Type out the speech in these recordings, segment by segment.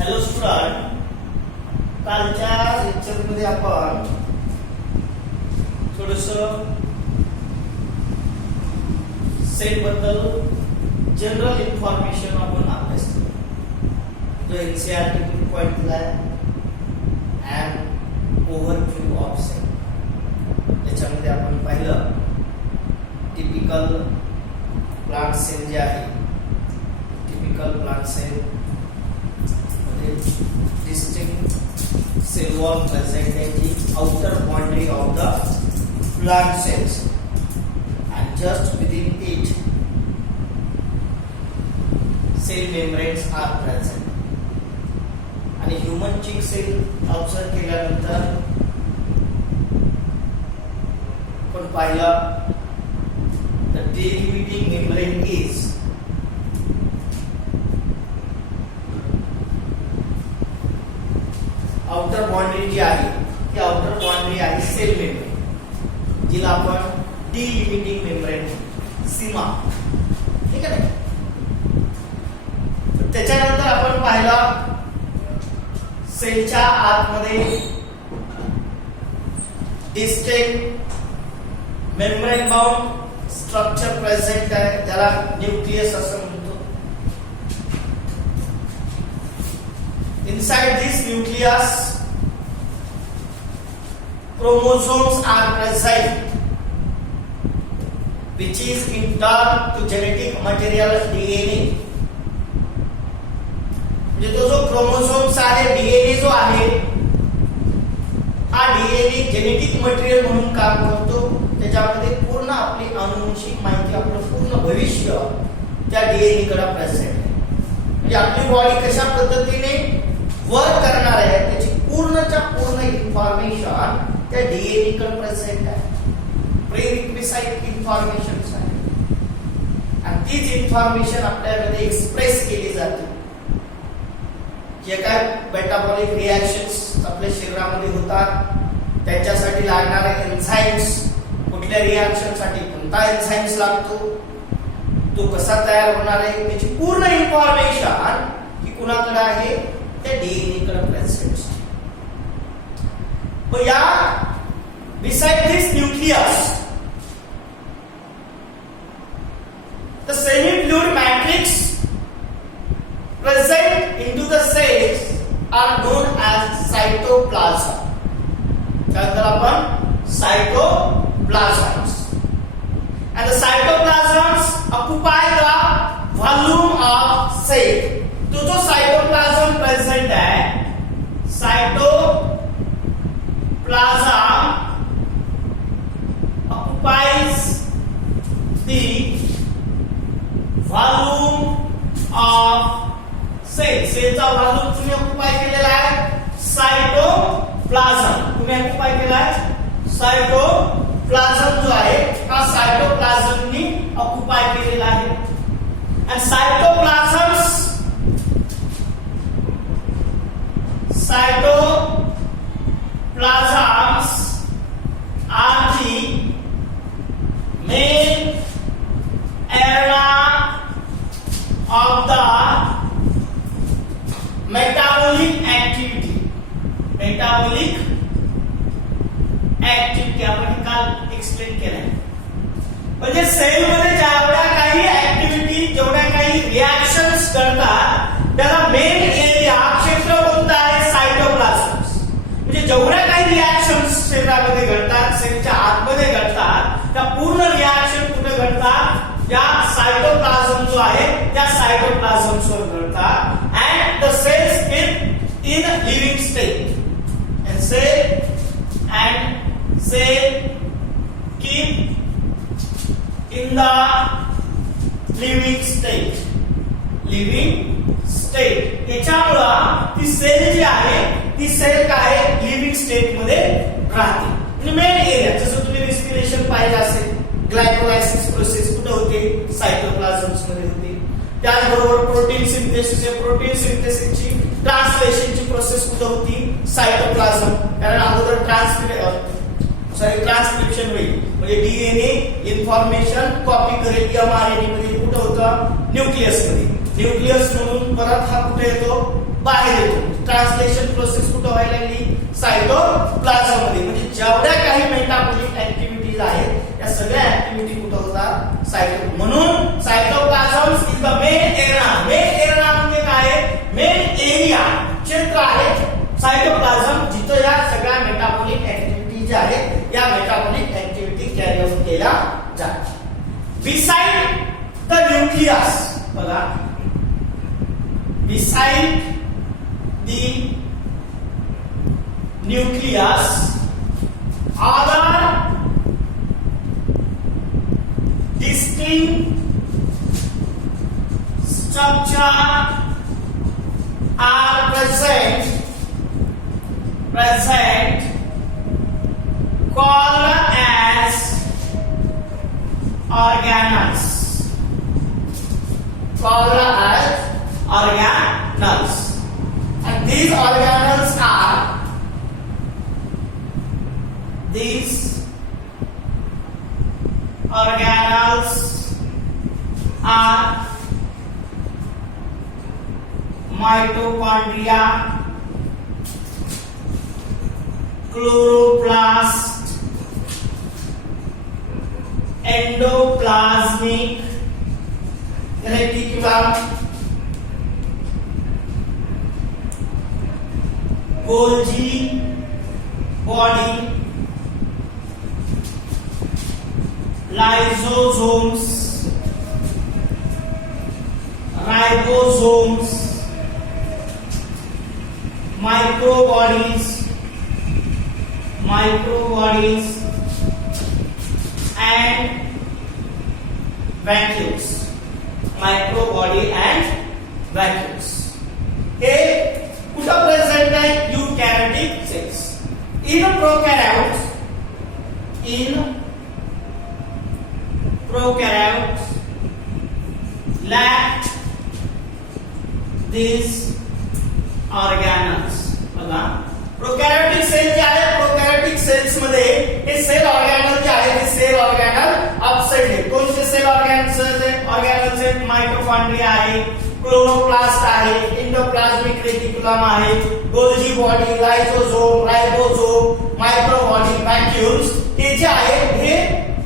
Hello student, कालच्या लेक्चरमध्ये आपण थोडस सेल बद्दल जनरल इन्फॉर्मेशन आपण अभ्यास केला. जो एनसीईआरटी पॉइंट दिलाय अँड ओव्हरव्ह्यू ऑफ सेल. त्याच्यामध्ये आपण पाहिलं टिपिकल प्लांट सेल जे आहे, typical plant cell distinct cell wall present in the outer boundary of the plant cells and just within it cell membranes are present. आणि human cheek cell observe केल्यानंतर पण पाहिला the delimiting membrane is outer boundary जी आहे ती outer boundary आहे cell membrane, जिला आपण डिलिमिटिंग मेम्ब्रेन, सीमा, ठीक आहे. त्याच्यानंतर आपण पाहिला सेलच्या आतमध्ये distinct membrane bound structure present आहे, ज्याला न्यूक्लियस असं म्हणतो. Inside this nucleus, chromosomes are present, which is in turn to genetic material DNA. म्हणजे तो जो क्रोमोसोम्स आहे, डीएनए जो आहे, हा डीएनए जेनेटिक मटेरियल म्हणून काम करतो. त्याच्यामध्ये पूर्ण आपली अनुवंशिक माहिती, आपलं पूर्ण भविष्य त्या डीएनए कडे प्रेझेंट आहे. म्हणजे आपली बॉडी कशा पद्धतीने वर्क करणार आहे त्याची पूर्णच्या पूर्ण इन्फॉर्मेशन त्या डीएनए कडे प्रेझेंट आहे. प्रीरिक्विसाइट इन्फॉर्मेशन आहे आणि तीच इन्फॉर्मेशन आपल्यामध्ये एक्सप्रेस केली जाते. जे काय मेटाबॉलिक रिएक्शन्स आपल्या शरीरामध्ये होतात त्याच्यासाठी लागणारे एन्झाइम्स, कुठल्या रिएक्शन साठी कोणता एन्झाइम्स लागतो, तो कसा तयार होणार आहे, त्याची पूर्ण इन्फॉर्मेशन ही कुणाकडे आहे, त्या डीएनए कडे प्रेझेंट. पण या beside this nucleus the semi-fluid matrix present into the cells are known as cytoplasm. त्यानंतर आपण cytoplasms, and the cytoplasms occupy the volume of cell. तो जो साइटोप्लाज्म प्रेजेंट है, cytoplasm occupies the volume of cell. सेलचा volume तुम्ही occupy केलेला आहे cytoplasm. तुम्ही ऑक्युपाय केला आहे साइटोप्लाज्म जो आहे हा साइटोप्लाज्मनी ऑक्युपाय केलेला आहे. आणि साइटोप्लाज्म्स are the main area of the metabolic activity. Metabolic activity आपण काल एक्सप्लेन केलंय. म्हणजे सेल मध्ये जेवढ्या काही ऍक्टिव्हिटी, जेवढ्या काही रिएक्शन्स घडतात त्याला मेन एरिया, क्षेत्र कोणता आहे, सायटोप्लाझम्स. म्हणजे जेवढ्या काही रिएक्शन्स शरीरामध्ये घडतात, सेलच्या आतमध्ये घडतात, त्या पूर्ण रिएक्शन कुठे घडतात, या सायटोप्लाझम जो आहे त्या सायटोप्लाझम्स वर घडतात. And the cells keep in living state, and cell keep in the living state. याच्यामुळं ती सेल जी आहे ती सेल काय लिव्हिंग स्टेट मध्ये राहते. म्हणजे मेन एरिया, जसं तुम्ही रेस्पिरेशन पाहिजे असेल, ग्लायकोलायसिस प्रोसेस कुठे होते, सायटोप्लाझम्स मध्ये होते. त्याचबरोबर प्रोटीन सिंथेसिस, प्रोटीन सिंथेसिसची ट्रान्सलेशनची प्रोसेस कुठे होती, सायटोप्लाझम. कारण अगोदर ट्रान्सक्रिप्शन होईल, म्हणजे डीएनए इन्फॉर्मेशन कॉपी करेल एमआरएनए मध्ये, कुठे होतं, न्यूक्लियस मध्ये. न्यूक्लियस म्हणून परत हा कुठे येतो, बाहेर येतो. ट्रान्सलेशन प्रोसेस कुठे व्हायला लागली? सायटोप्लाझम मध्ये. म्हणजे जेवढ्या काही मेटाबॉलिक ऍक्टिव्हिटीज आहेत या सगळ्या ऍक्टिव्हिटी कुठे होतात? सायटो. म्हणून cytoplasm is the main area. Main area म्हणजे काय? मेन एरिया क्षेत्र आहे सायटोप्लाझम जिथे या सगळ्या मेटाबॉलिक ऍक्टिव्हिटी ज्या आहेत या मेटाबॉलिक ऍक्टिव्हिटी कॅरी आउट केल्या जातात. बिसाइड द न्यूक्लियस, बघा, beside the nucleus other distinct structure are present called as organelles, and these organelles are mitochondria, chloroplast, endoplasmic reticulum, Golgi body, lysosomes, ribosomes, microbodies, and vacuoles. Microbody and vacuoles. हे कुठं present आहे? यूकॅरियोटिक cells. In prokaryotes lack these organelles. बघा, प्रोकॅरियोटिक sale जे आहे, प्रोकॅरियोटिक cells मध्ये हे cell organelle जे आहे ते सेल ऑर्गॅनल अपसाइड आहे. कोणते सेल ऑर्गॅनल्स आहेत? मायटोकॉन्ड्रिया आहे, क्लोरोप्लास्ट आहे, एंडोप्लाझ्मिक रेटिक्युलम आहे, गोल्जी बॉडी, लायसोसोम, राइबोसोम, मायक्रोबॉडी, व्हॅक्यूल्स. हे जे आहे हे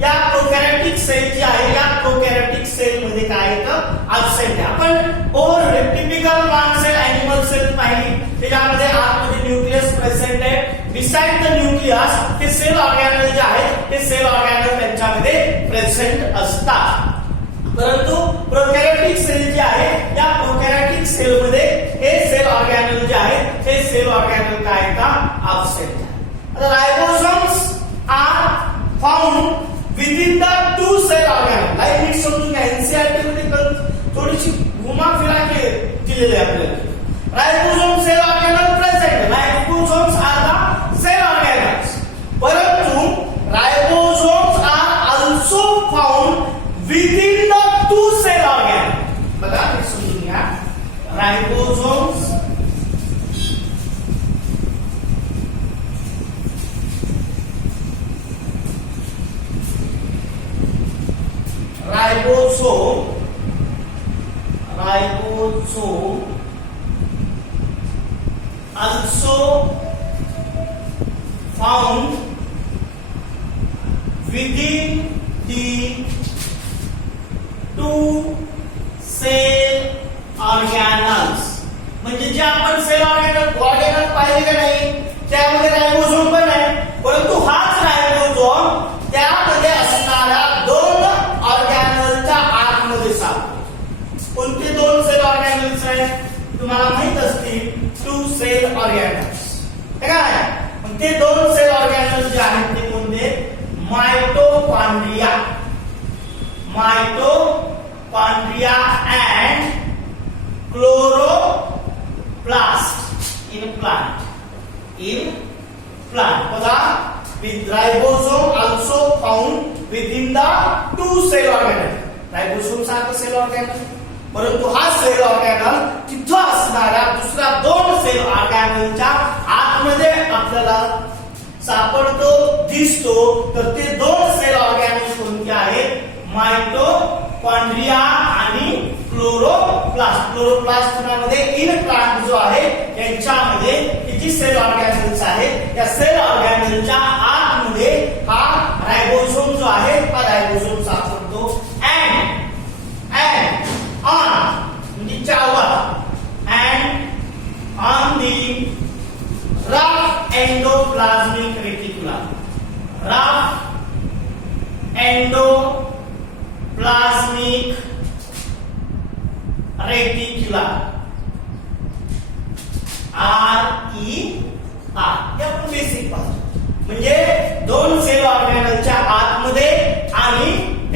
या प्रोकॅरियोटिक सेल जे आहे या प्रोकॅरियोटिक सेल मध्ये काय येतं? अपसाइड आहे. आपण over typical plant cell, animal cell पाहिली, त्याच्यामध्ये आतमध्ये न्यूक्लियस प्रेझेंट आहे. बिसाइड द न्यूक्लियस हे सेल ऑर्गॅनल जे आहेत ते सेल ऑर्गॅनल त्यांच्यामध्ये प्रेझेंट असतात. परंतु प्रोकॅरियोटिक सेल जे आहे या प्रोकॅरियोटिक सेल मध्ये हे सेल ऑर्गॅनल जे आहेत हे सेल ऑर्गॅनल काय येतात? अपसाइड. आता ribosomes are found within the two cell organelle. Like नीट समजून घ्या. एनसीईआरटी मध्ये थोडीशी घुमाफिरा केलेली आहे आपल्याला. Ribosome cell organelle present. Ribosomes are the cell organelles. परंतु ribosomes are also found within the two cell organelle. बघा नीट समजून घ्या. राइबोसोम्स also found within the two cell organelles. म्हणजे जे आपण सेल ऑर्गॅनल पाहिले का नाही त्यामध्ये राइबोसोम पण आहे, परंतु हाच राइबोसोम त्यामध्ये असणाऱ्या दोन ऑर्गॅनलच्या आतमध्ये सापडतो. कोणते दोन सेल ऑर्गॅनल्स आहेत तुम्हाला माहित असतील? Two cell organelles. काय? मग ते दोन सेल ऑर्गॅनल्स जे आहेत ते कोणते? Mitochondria and chloroplast in plant. बघा, with ribosome also found within the two cell organelle. Ribosome सारखं सेल ऑर्गॅनल, परंतु हा सेल ऑर्गॅनल तिथं असणाऱ्या दुसऱ्या दोन सेल ऑर्गॅनलच्या आतमध्ये आपल्याला सापडतो, दिसतो. तर ते दोन सेल ऑर्गॅनल कोणते आहेत? मायटोकॉन्ड्रिया आणि क्लोरोप्लास्ट. क्लोरोप्लास्ट मध्ये इन प्लांट जो आहे यांच्यामध्ये किती सेल ऑर्गॅनल्स आहेत, त्या सेल ऑर्गॅनलच्या आतमध्ये हा रायबोसोम जो आहे हा रायबोसोम सापडतो. अँड ऑन म्हणजे ज्यावर and on the rough endoplasmic reticulum. Rough endoplasmic reticulum RER हे आपण बेसिक पाहतो. म्हणजे दोन सेल ऑर्गॅनलच्या आतमध्ये आणि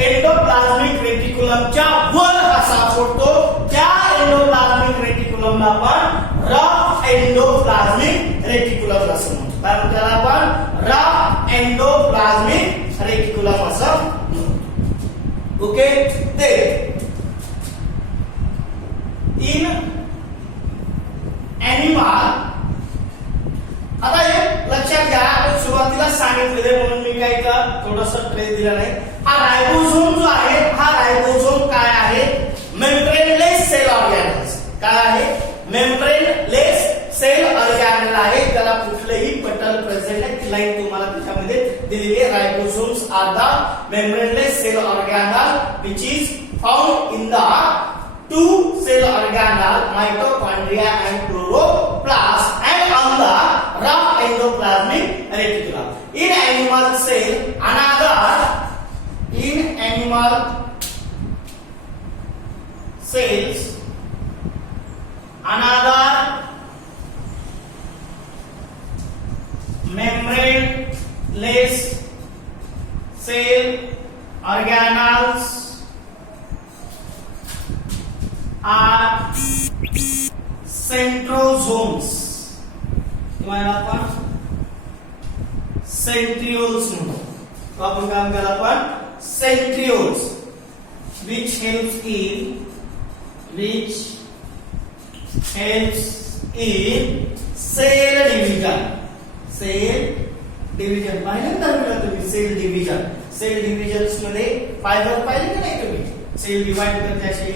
एंडोप्लाझ्मिक रेटिक्युलमच्या वर हा सापडतो. त्या एंडोप्लाझ्मिक रेटिक्युलमला आपण रफ एंडोप्लाझ्मिक रेटिक्युलम असं म्हणतो. काय म्हणतो त्याला आपण? रफ एंडोप्लाझ्मिक रेटिक्युलम असं म्हणतो. ओके. ते इन एनिमल. आता हे लक्षात घ्या, आपण सुरुवातीला सांगितलेले म्हणून मी काही का थोडस ट्रेस दिला नाही. हा रायबोसोम जो आहे हा रायबोसोम काय आहे? Membraneless cell organelles. काय आहे? मेम्ब्रेनलेस सेल ऑर्गॅनल आहे. त्याला कुठलेही पटल प्रेझेंट आहे. ती लाईन तुम्हाला त्याच्यामध्ये दिलेली आहे. Ribosomes are the membraneless cell organelle which is found in the two cell organelle mitochondria and chloroplast and on the rough endoplasmic reticulum. In animal cell another membraneless cell organelles are centrosomes. तुम्हाला आपण centrioles म्हणतो. तो आपण काम केलं आपण centrioles which helps in cell division. पाहिलं ना तुम्ही सेल डिव्हिजन. सेल डिव्हिजन्स मध्ये फायबर पाहिले की नाही तुम्ही? सेल डिवाइड करते असे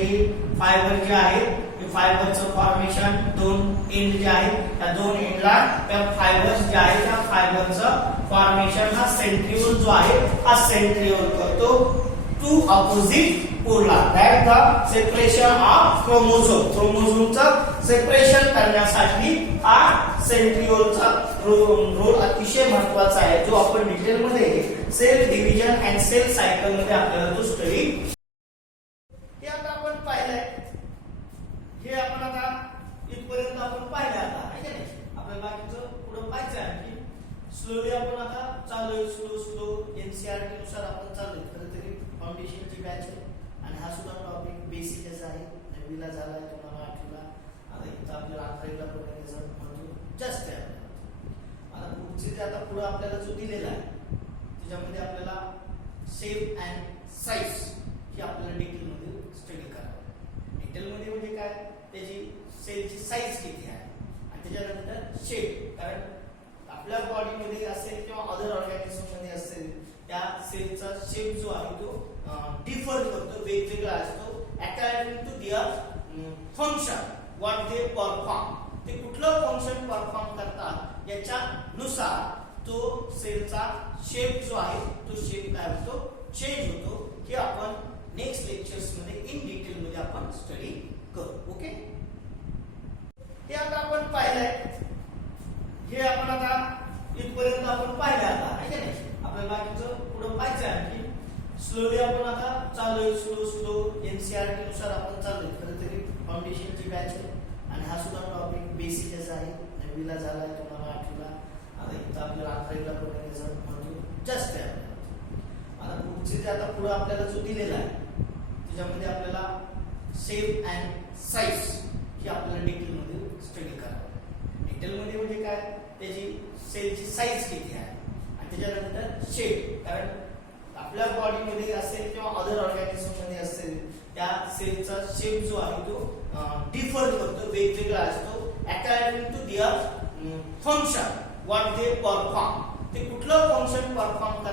फायबर जे आहे ते फायबरचं फॉर्मेशन दोन एंड जे आहे त्या दोन एंडला त्या फायबर्स जे आहे त्या फायबरचं फॉर्मेशन हा सेंट्रिओल जो आहे हा सेंट्रिओल करतो टू अपोजिट पोलला. That the separation of chromosome. क्रोमोझोमचं सेपरेशन करण्यासाठी हा सेंट्रिओलचा रोल अतिशय महत्त्वाचा आहे, जो आपण डिटेल मध्ये cell division and cell cycle मध्ये आपल्याला तो स्टडी. हे आता आपण पाहिलंय. हे आपण आता इथपर्यंत आपण पाहिलं. आता आहे की नाही? आपल्याला बाकीचं पुढे पाहायचं आहे की स्लोली आपण आता चालू स्लो एनसीईआरटी नुसार आपण चाललोय. खरं तरी फाउंडेशनची बॅच आहे आणि हा सुद्धा टॉपिक बेसिकच आहे. नववीला झालाय, तुम्हाला आठवीला, आता इथं आपल्याला 11वीला पण रिझल्ट महत्व जास्त आहे. आता पुढचे जे आता पुढे आपल्याला जो दिलेला आहे त्याच्यामध्ये आपल्याला शेप अँड साईज ही आपल्याला डिटेल मध्ये स्टडी करावं. डिटेल मध्ये म्हणजे काय? त्याची सेलची साईज किती आहे आणि त्याच्यानंतर शेप. कारण आपल्या बॉडीमध्ये असेल किंवा अदर ऑर्गॅनिझम मध्ये असेल त्या सेलचा शेप जो आहे तो डिफर करतो, वेगवेगळा असतो according to their function what they perform. ते कुठलं फंक्शन परफॉर्म करतात याच्यानुसार तो सेलचा शेप जो आहे तो शेप काय होतो? चेंज होतो. हे आपण नेक्स्ट लेक्चर्स मध्ये इन डिटेल मध्ये आपण स्टडी करू. ओके. हे आता आपण पाहिलंय. हे आपण आता इथपर्यंत आपण पाहिलं. आता आहे की नाही? आपल्याला बाकीचं पुढे पाहायचं आहे की स्लोली आपण आता चालू स्लो एनसीईआरटी नुसार आपण चाललोय. खरं तरी फाउंडेशनची बॅच आहे आणि हा सुद्धा टॉपिक बेसिकच आहे. नववीला झालाय, तुम्हाला आठवीला, आता इथं आपल्याला 11वीला पण रिझल्ट महत्व जास्त आहे. आता पुढचे जे आता पुढे आपल्याला जो दिलेला आहे त्याच्यामध्ये आपल्याला शेप अँड साईज ही आपल्याला डिटेल मध्ये स्टडी करावं. डिटेल मध्ये म्हणजे काय? त्याची सेलची साईज किती आहे आणि त्याच्यानंतर शेप. कारण आपल्या बॉडीमध्ये असेल किंवा अदर ऑर्गॅनिझम मध्ये असेल त्या सेलचा शेप जो आहे तो डिफर करतो, वेगवेगळा असतो according to their function what they perform. ते कुठलं फंक्शन परफॉर्म